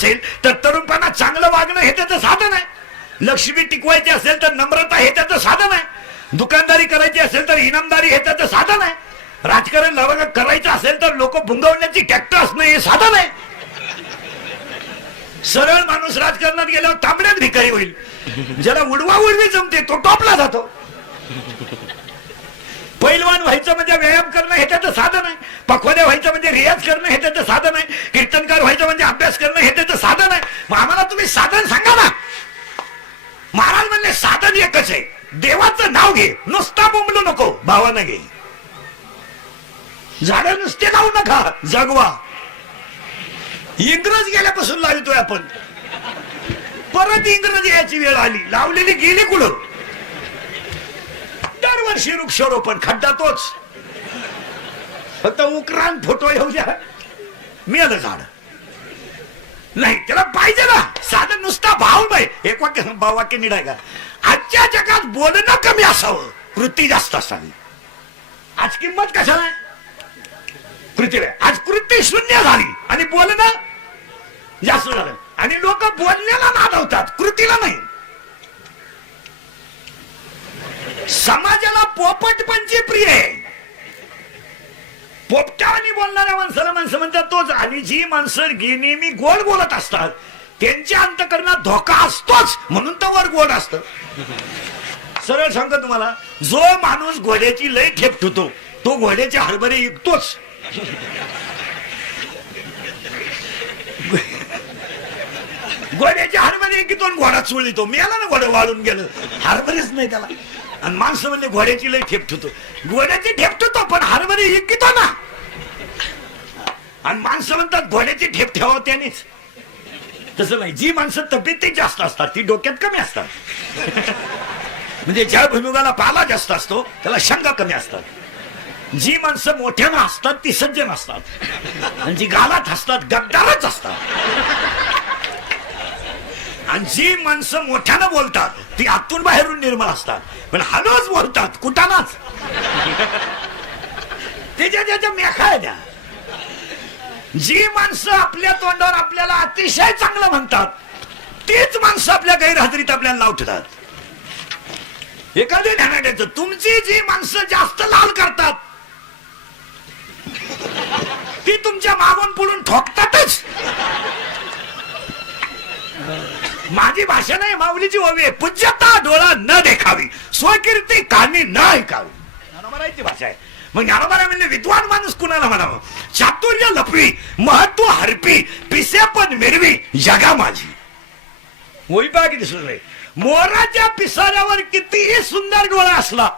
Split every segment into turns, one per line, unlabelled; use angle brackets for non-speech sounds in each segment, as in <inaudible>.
असेल तर तरुणपणा चांगलं वागणं हे त्याचं साधन आहे. लक्ष्मी टिकवायची असेल तर नम्रता हे त्याचं साधन आहे. दुकानदारी करायची असेल तर इनामदारी हे त्याचं साधन आहे. राजकारण करायचं असेल तर लोक भुंगवण्याची टॅक्टर असणं हे साधन आहे. सरळ माणूस राजकारणात गेल्यावर तांबड्यात भिकारी होईल. ज्याला उडवा उडवी जमते तो टॉपला जातो. पैलवान व्हायचं म्हणजे व्यायाम करणं हे त्याचं साधन आहे. पखवाद्या व्हायचं म्हणजे रियाज करणं हे त्याचं साधन आहे. कीर्तनकार व्हायचं म्हणजे अभ्यास करणं हे त्याचं साधन आहे मग आम्हाला तुम्ही साधन सांगा ना ते साधन एकच आहे. देवाचं नाव घे. नुसता बोंबलू नको. भावानं घे. झाडं नुसते लावू नका. जगवा. इंग्रज गेल्यापासून लावतोय आपण. परत इंग्रज याची वेळ आली. लावलेली गेली कुल दरवर्षी वृक्षारोपण खड्डा तोच फक्त उकरान फोटो येऊ द्या. मिळालं झाड. नाही त्याला पाहिजे ना. साधं नुसता भाव नाही एक वाक्य भाव वाक्य निडाय का? आजच्या जगात बोलणं कमी असावं. कृती जास्त असावी. आज किंमत कशाला कृतीला आज कृती शून्य झाली. आणि बोलणं जास्त झालं. आणि लोक बोलण्याला नादवतात. कृतीला नाही. समाजाला पोपट पंची प्रिय आहे. पोपटावानी बोलणाऱ्या माणसाला माणसं म्हणतात तोच आणि जी माणसं गे- नेहमी गोड बोलत असतात. त्यांच्या अंतकरणात धोका असतोच म्हणून तर वर गोड असत. सरळ सांगतो तुम्हाला जो माणूस घोड्याची लय ठेप ठेवतो तो घोड्याचे हरभरे विकतोच घोड्याच्या हरभरे की दोन घोडा चोळीतो. मी ना घोडं वाळून गेलं. हरभरेच नाही त्याला. आणि माणसं म्हणजे घोड्याची लय ठेप ठेवतो. घोड्याची ठेप ठेवतो पण हरभरे विकतो ना. डोक्यात घोड्याची ठेप ठेवा त्यानेच तसं नाही. जी माणसं तब्येतीत जास्त असतात ती डोक्यात कमी असतात. म्हणजे ज्या भूमिकाला पाला जास्त असतो त्याला शंका कमी असतात. जी माणसं मोठ्यानं असतात ती सज्जन असतात. आणि जी गालात असतात गद्दारच असतात. आणि जी माणसं मोठ्यानं बोलतात ती आतून बाहेरून निर्मळ असतात. पण हळूच बोलतात कुटानाच. त्याच्या ज्याच्या मेखा आहे त्या. जी माणसं आपल्या तोंडावर आपल्याला अतिशय चांगलं म्हणतात तीच माणसं आपल्या गैरहजेरीत आपल्याला लाव ठेवतात. एखादी ध्यानात येतं तुमची जी माणसं जास्त लाल करतात ती तुमच्या मागून पुढून ठोकतातच. माझी भाषा नाही माऊलीची ओवी पूज्यता डोळा न देखावी स्वकीर्ती कानी न ऐकावी. ज्ञानोबाराची भाषा आहे. मग ज्ञानोबारा म्हणले विद्वान माणूस कुणाला म्हणावं? चातुर्य लपवी महत्त्व हरपी पिसे पण मिरवी जगा माझी. होई बा किती सुंदर मोराच्या पिसाऱ्यावर कितीही सुंदर डोळा असला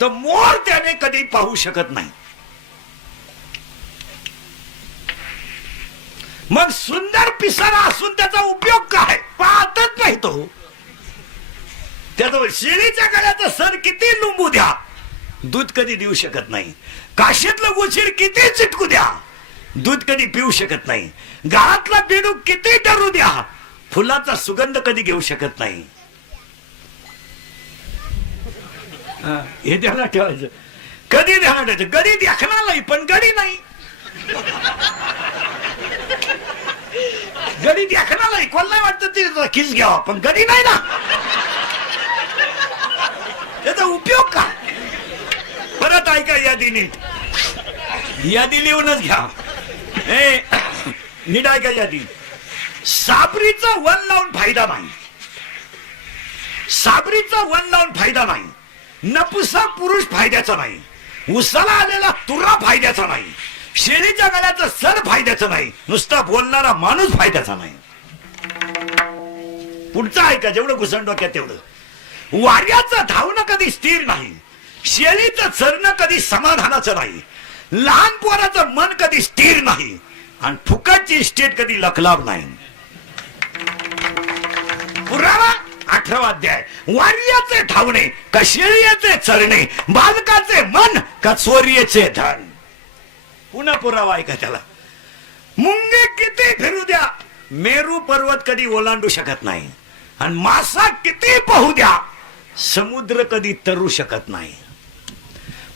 तर मोर त्याने कधी पाहू शकत नाही. मग सुंदर पिसारा असून त्याचा उपयोग काय? पाहतच नाही तो. त्याचा शिळीच्या गळ्याचा सर किती लुंबू द्या. दूध कधी देऊ शकत नाही. काशीतलं गोशीर किती चिटकू द्या. दूध कधी पिऊ शकत नाही. गाळातला बेडू किती डरू द्या. फुलाचा सुगंध कधी घेऊ शकत नाही. हा, हे ध्यानात ठेवायचं. कधी ध्यानात ठेवायचं गडी देखणार नाही पण गडी नाही. गडी देखणार नाही. कोणाला वाटतं ते खिस घ्यावा पण गडी नाही ना. त्याचा उपयोग का परत ऐका यादी यादी लिहूनच घ्या. ए <coughs> नीट ऐका यादी. साबरीचा वन लावून फायदा नाही. साबरीचा वन लावून फायदा नाही. नपुसा पुरुष फायद्याचा नाही. उसाला आलेला तुरा फायद्याचा नाही. शेळीच्या गळ्याचं सर फायद्याचं नाही. नुसता बोलणारा माणूस फायद्याचा नाही. पुढचं ऐका जेवढं घुसण डोक्यात तेवढं. वाऱ्याचं धावणं कधी स्थिर नाही. शेळीचं चरणं कधी समाधानाचं नाही. लहान पोराचं मन कधी स्थिर नाही. आणि फुकटची स्टेट कधी लखलाभ नाही. पुरावा अठरावा अध्याय. वार्याचे धावणे का चरणे बालकाचे मन का चोरीचे धन. पुन्हा पुरावा ऐका त्याला. मुंगे किती फिरू द्या मेरू पर्वत कधी ओलांडू शकत नाही. आणि मासा किती पाहू द्या समुद्र कधी तरू शकत नाही.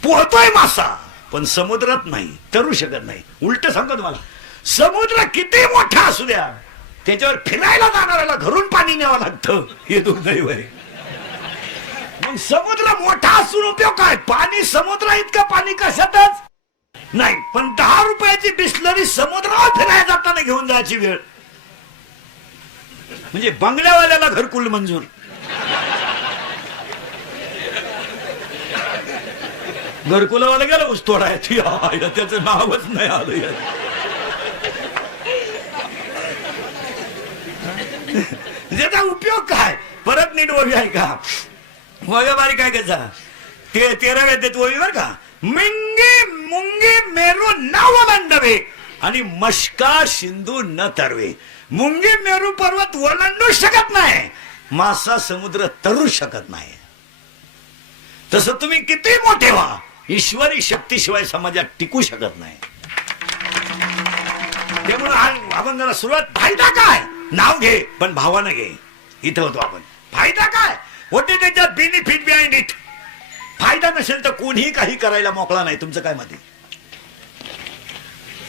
पोहतोय मासा. पण समुद्रात नाही तरू शकत नाही. उलट सांगतो तुम्हाला. समुद्र किती मोठा असू द्या. त्याच्यावर फिरायला जाणाऱ्याला घरून पाणी न्यावं लागतं. हे दुर्दैव आहे. मग समुद्र मोठा असून उपयोग काय? पाणी समुद्र इतकं पाणी कशातच नाही. पण दहा रुपयाची बिस्लरी समुद्रावर फिरायला जाताना घेऊन जायची वेळ. म्हणजे बंगल्यावाल्याला घरकुल मंजूर. घरकुलावाला गेला ऊस तोडायची <laughs> त्याचं नावच नाही आलं <laughs> याचा त्याचा उपयोग काय? परत नीट ओवी आहे का? वगे बारी काय त्याचा ते तेराव्या देत ओवी बर का? मिंगी मुंगी मेरू नाव मांडवे आणि मस्का सिंधू न तरवे. मुंगी मेरू पर्वत ओलांडू शकत नाही. मासा समुद्र तरू शकत नाही. तसं तुम्ही किती मोठे व्हा. ईश्वरी शक्तीशिवाय समाजात टिकू शकत नाही. त्यामुळे आपण अभंगाला सुरुवात फायदा काय? नाव घे पण भावानं घे. इथं होतो आपण. फायदा काय? होते त्याच्यात बेनिफिट बिहाइंड इट फायदा नसेल तर कोणीही काही करायला मोकळा नाही. तुमचं काय मत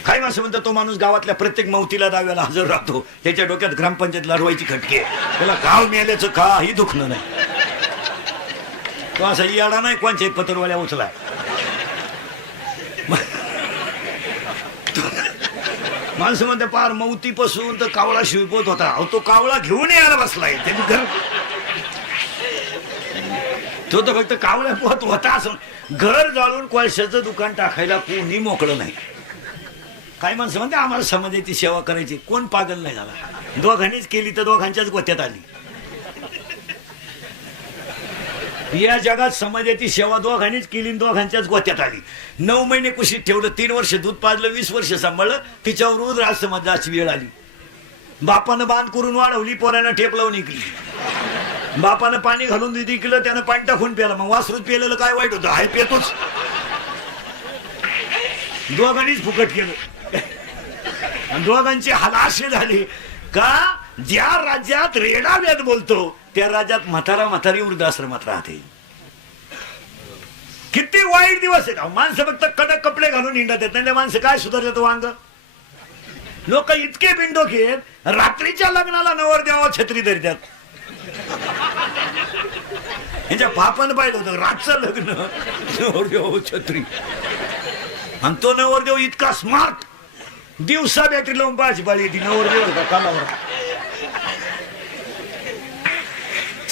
काय माणसं म्हणतात तो माणूस गावातल्या प्रत्येक मौतीला दाव्याला हजर राहतो. त्याच्या डोक्यात ग्रामपंचायत लढवायची खटके. त्याला गाव मिळाल्याचं काही दुखणं नाही. तो असा याडा नाही कोणच्या पत्रवाल्या उचलाय. माणसं म्हणते पार मौतीपासून तर कावळा शिवपत होता. अहो तो कावळा घेऊन यायला बसलाय ते घर तो तर फक्त कावळ्या पोहत होता असं घर जाळून कोळशाचं दुकान टाकायला कोणी मोकळं नाही. काय माणसं म्हणते आम्हाला समाजाची सेवा करायची कोण पागल नाही झाला? दोघांनीच केली तर दोघांच्याच गोत्यात आली. या जगात समाजाची सेवा दोघांनीच केली दोघांच्याच गोत्यात आली. नऊ महिने कुशीत ठेवलं तीन वर्ष दूध पाजलं वीस वर्ष सांभाळलं तिच्यावर रोज राज समाजाची वेळ आली. बापानं बांध करून वाढवली पोरानं ठेप लावून इकली. बापानं पाणी घालून दिली इकलं त्यानं पाणी टाकून प्यालं मग वासरूत पेलेलं काय वाईट होतं? हाय पेतोच. दोघांनीच फुकट केलं. आणि दोघांची हलाशे झाले का ज्या राज्यात रेडा वेद बोलतो त्या राज्यात म्हातारा म्हातारी वृद्धाश्रमात राहते. किती वाईट दिवस आहेत. माणसं फक्त कडक कपडे घालून हिंडत येत नाही माणसं काय सुधारलं वांग? लोक इतके बिंडो घेत रात्रीच्या लग्नाला नवर द्यावा छत्री धरतात. यांच्या पापन पाहिजे होतं रातचं लग्न नवरदेव छत्री. आणि तो नवरदेव इतका स्मार्ट. दिवसा बॅटरी लावून पाच बाळी ती नवरदेव होता कालावर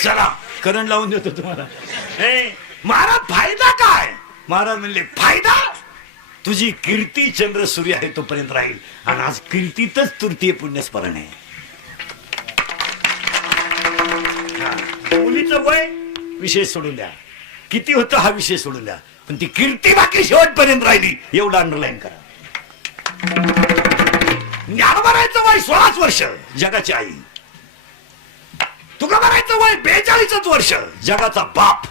चला करंट लावून देतो तुम्हाला. महाराज फायदा काय? महाराज म्हणले फायदा? तुझी कीर्ती चंद्र सूर्य आहे तोपर्यंत राहील. आणि आज कीर्तीतच तृतीय पुण्यस्मरण आहे. मुलीचं वय विषय सोडून द्या. किती होतं हा विषय सोडून द्या. पण ती कीर्ती बाकी शेवटपर्यंत राहिली एवढं अंडरलाईन करा. ज्ञानवरायचं वय सोळाच वर्ष जगाची आई. तुका बघायचं वय बेचाळीसच वर्ष. जगाचा बाप.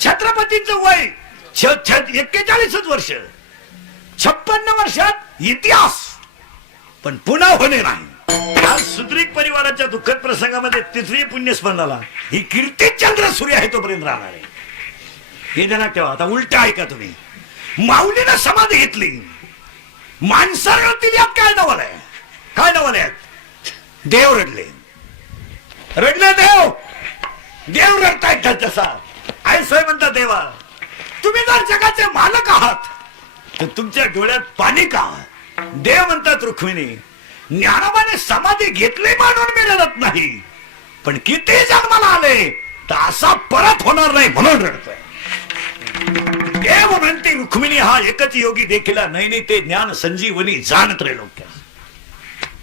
छत्रपतींचं वय छ- एक्केचाळीसच वर्ष. छप्पन्न वर्षात इतिहास. पण पुन्हा होणे नाही. आज सुद्रिक परिवाराच्या दुःखद प्रसंगामध्ये तिसरी पुण्यस्मरणाला ही कीर्ती चंद्र सूर्य आहे तोपर्यंत राहणार आहे. हे ध्यानात ठेवा. आता उलट ऐका तुम्ही. माऊलीनं समाधी घेतली. माणसं रडतील यात काय नवल आहे. काय नवल आहेत देव रडले. रडले देव! देव रडतायत तसा आई सोय म्हणता देवा तुम्ही जर जगाचे मालक आहात तर तुमच्या डोळ्यात पाणी का? देव म्हणतात रुक्मिणी ज्ञानोबाने समाधी घेतली म्हणून मी रडत नाही. पण किती जन्माला आले तर असा परत होणार नाही म्हणून रडतोय. देव म्हणते रुक्मिणी हा एकच योगी देखील नाही ते ज्ञान संजीवनी जाणत रे लोक.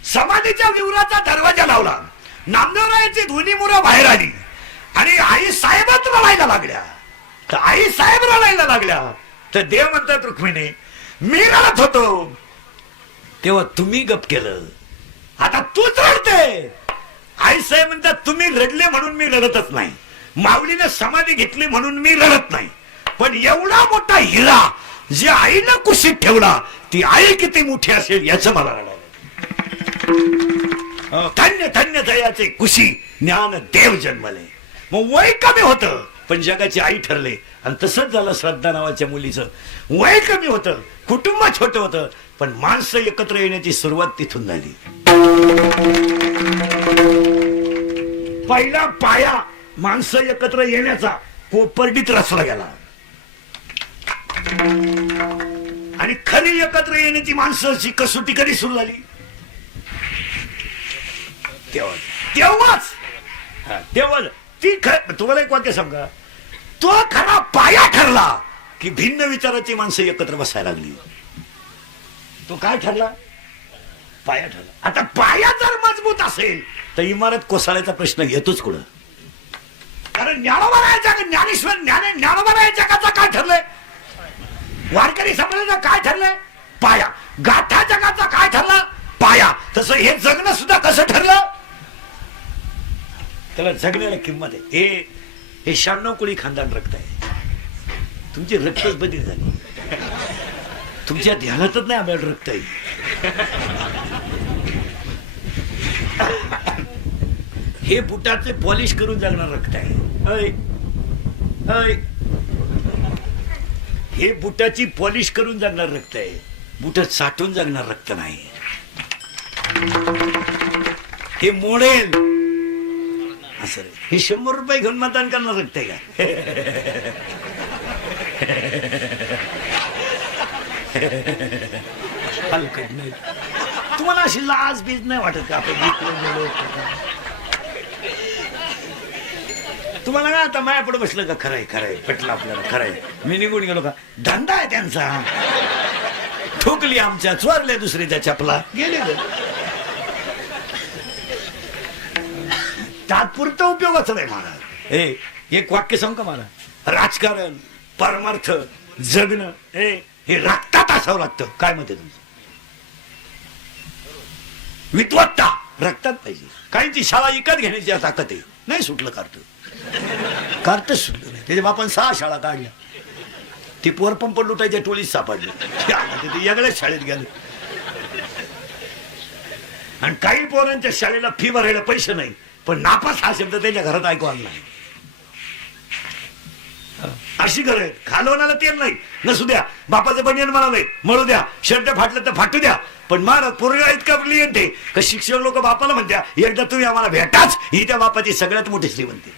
समाधीच्या विवराचा दरवाजा लावला. नामदेवरायाची दोन्ही मुलं बाहेर आली. आणि आई साहेबात रडायला लागल्या. तर आई साहेब रडायला लागल्या. तर देव म्हणतात रुक्मिणी मी रडत होतो. तेव्हा तुम्ही गप केलं. आता तूच रडते. आई साहेब म्हणतात तुम्ही रडले म्हणून मी रडतच नाही. माऊलीने समाधी घेतली म्हणून मी रडत नाही. पण एवढा मोठा हिरा जे आईनं कुशीत ठेवला ती आई किती मोठी असेल याचं मला रडायला धन्य धन्य दयाचे कुशी ज्ञान देव जन्मले. मग वय कमी होत पण जगाची आई ठरले. आणि तसंच झालं श्रद्धा नावाच्या मुलीचं. वय कमी होतं कुटुंब छोटं होतं पण माणसं एकत्र येण्याची सुरुवात तिथून झाली. पहिला पाया माणसं एकत्र येण्याचा कोपर्डीत रचला गेला. आणि खरी एकत्र येण्याची माणसाची कसोटी कधी सुरू झाली? तेव्हा तेव्हाच हा, तेव्हा ती खर तुम्हाला एक वाक्य सांगा. तो खरा पाया ठरला की भिन्न विचाराची माणसं एकत्र बसायला लागली. तो काय ठरला? पाया ठरला. आता पाया जर मजबूत असेल तर इमारत कोसळायचा प्रश्न येतोच कुठं? कारण ज्ञानोबा ज्ञानेश्वर ज्ञाने ज्ञानोबा जगाचा काय ठरलंय? वारकरी समाजाचा काय ठरलंय? पाया. गाथा जगाचा काय ठरला? पाया. तसं हे जगणं सुद्धा कसं ठरलं? त्याला जगण्याला किंमत आहे. हे हे शहाण्णव कोळी खानदान रक्त आहे. तुमची रक्तच बदली झाली. तुमच्या ध्यानातच नाही आम्हाला रक्त आहे. हे बुटाचे पॉलिश करून जगणार रक्त आहे. हे बुटाची पॉलिश करून जगणार रक्त आहे. बुट साठून जगणार रक्त नाही. हे मोडेल. असं रे. हे शंभर रुपये घेऊन मतदान करणार रक्त का? नाही. तुम्हाला अशी लाज बीज नाही वाटत का आपण जिंकलो गेलो? तुम्हाला काय आता माया पुढे बसलं का? खरंय खरंय. पटलं आपल्याला खरंय. मी निघून गेलो का? धंदा आहे त्यांचा. ठोकली आमच्या चोरले दुसरीच्या चपला. गेले तात्पुरतं उपयोगाचं नाही मला हे एक वाक्य सांग का मला? राजकारण परमार्थ जगणं हे हे रक्तात असावं लागतं. काय म्हणते तुमचं? विद्वत्ता. रक्तात पाहिजे. काहींची शाळा विकत घेण्याची ताकद आहे. नाही सुटलं कार्ट कार्टच सुटलं नाही. त्याच्या बापान सहा शाळा काढल्या. ती पोर पंप लुटायच्या टोळीत सापडली. वेगळ्याच शाळेत गेले. आणि काही पोरांच्या शाळेला फी भरायला पैसे नाही. पण नापास हा शब्द त्यांच्या घरात ऐकू आणला नाही. अशी घर आहेत खालवणाला तेल नाही. नसू द्या. बापाचं बनियन मला नाही म्हणू द्या. शर्ट फाटलं तर फाटू द्या. पण महाराज पोरगा इतका ब्रिलियंट आहे का शिक्षक लोक बापाला म्हणत्या एकदा तुम्ही आम्हाला भेटाच ही त्या बापाची सगळ्यात मोठी श्रीमंती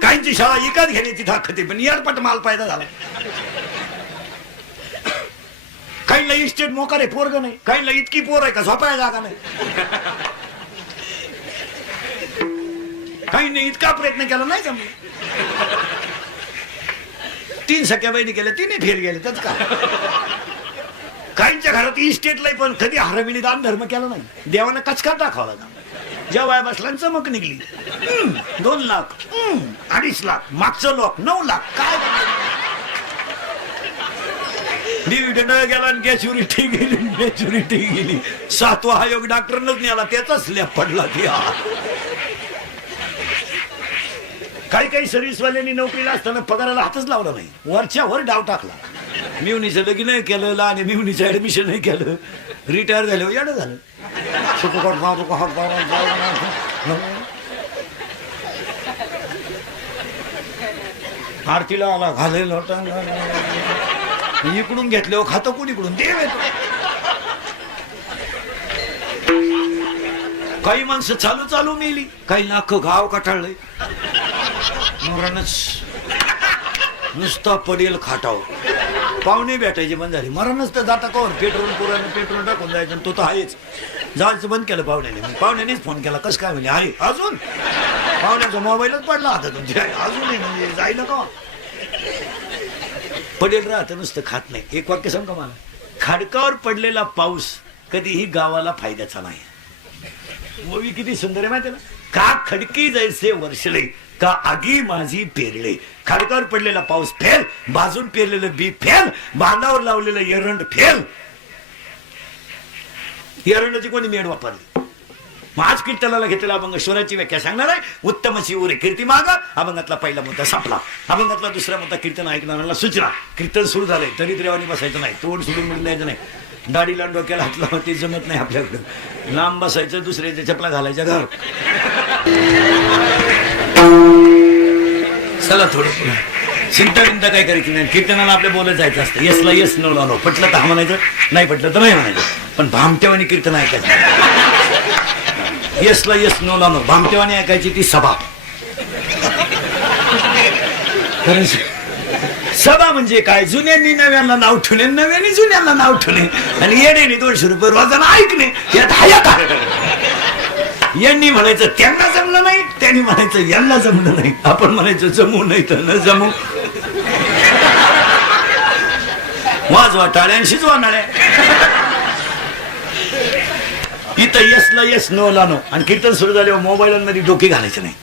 काहींची शाळा एकाच घेण्याची दाखवते पण एअरपट माल फायदा झाला. काहींना इस्टेट मोकार आहे पोरग नाही. काहींना इतकी पोर आहे का झोपायला जागा नाही. काही नाही इतका प्रयत्न केला नाही जमलं. तीन सख्या बहिणी गेल्या तिने फेर गेले त्याच का काहींच्या घरात इस्टेटला पण कधी हरमिनी दान धर्म केला नाही. देवानं कचका दाखवला ना जेव्हा बसला चमक निघली. दोन लाख अडीच लाख मागचं लोक नऊ लाख काय? डिव्हिडंड गेला आणि गॅच्युरिटी गेली गॅच्युरिटी गेली. सातवा आयोग डॉक्टरनच नेला त्याचा स्लॅब पडला ती. काही काही सर्व्हिसवाल्यांनी नोकरीला असताना पगाराला हातच लावला नाही. वरच्या वर डाव टाकला. मिवणीचं लगीन नाही केलं आणि मिवणीचं ऍडमिशन नाही केलं. रिटायर झालं येणं झालं. सुखकट मारू का हात मारू, आरतीला आला घालेल होता इकडून घेतलं खातं कोण इकडून देव येतो. काही माणसं चालू चालू मेली काही लाख गाव कटाळलंय मरणच. नुसता पडेल खाटाव पाहुणे भेटायचे बंद झाले. मरणच तर जाता कोण पेट्रोल पुराने पेट्रोल टाकून जायचं आणि तो तर आहेच. जायचं बंद केलं पाहुण्याने. मग पाहुण्यानेच फोन केला. कसं काय म्हणजे आहे अजून? पाहुण्याचा मोबाईलच पडला आता तुमच्या. अजूनही म्हणजे जाईल का? पडेल राहतं नुसतं खात नाही. एक वाक्य सांग का मला? खाडकावर पडलेला पाऊस कधीही गावाला फायद्याचा नाही. मूवी किती सुंदर आहे माहिती आहे ना? का खडकी जैसे वर्षले का आगी माझी पेरले. खडकावर पडलेला पाऊस फेल बाजून पेरलेलं बी फेल बांधावर लावलेलं एरंड फेल. एरंडाची कोणी मेड वापरली? आज कीर्तनाला घेतलेला अभंग स्वराची व्याख्या सांगणार आहे. उत्तम उरे कीर्ती माग अभंगातला पहिला मुद्दा सापला. अभंगातला दुसरा मुद्दा कीर्तन ऐकणाऱ्याला सूचना कीर्तन सुरू झालंय तरी द्रेवानी बसायचं नाही तोंड सोडून म्हणून द्यायचं नाही. दाढीला डोक्याला हातला ते जमत नाही आपल्याकडं. लांब बसायचं दुसऱ्याच्या चपला घालायच्या घर. चला थोडं चिंता बिंता काय करायची नाही. कीर्तनाला आपल्या बोलत जायचं असतं. येसला येस न लावलो पटलं तर हा म्हणायचं नाही पटलं तर नाही म्हणायचं. पण भामटेवानी कीर्तन ऐकायचं. येसला येस नो लावलो भामटेवानी ऐकायची ती सभा. सभा म्हणजे काय? जुन्यांनी नव्याला नाव ठेवणे नव्याने जुन्यांना नाव ठेवणे. आणि येणे दोनशे रुपये रोजानं ऐकणे. यात हयात यांनी म्हणायचं त्यांना जमलं नाही त्यांनी म्हणायचं यांना जमलं नाही. आपण म्हणायचं जमू नाही तर न जमू. वाजवा टाळ्यांशीच वाढणार इथं यसला यस नो ला नो आणि कीर्तन सुरू झाल्यावर मोबाईलांमध्ये डोके घालायचं नाही.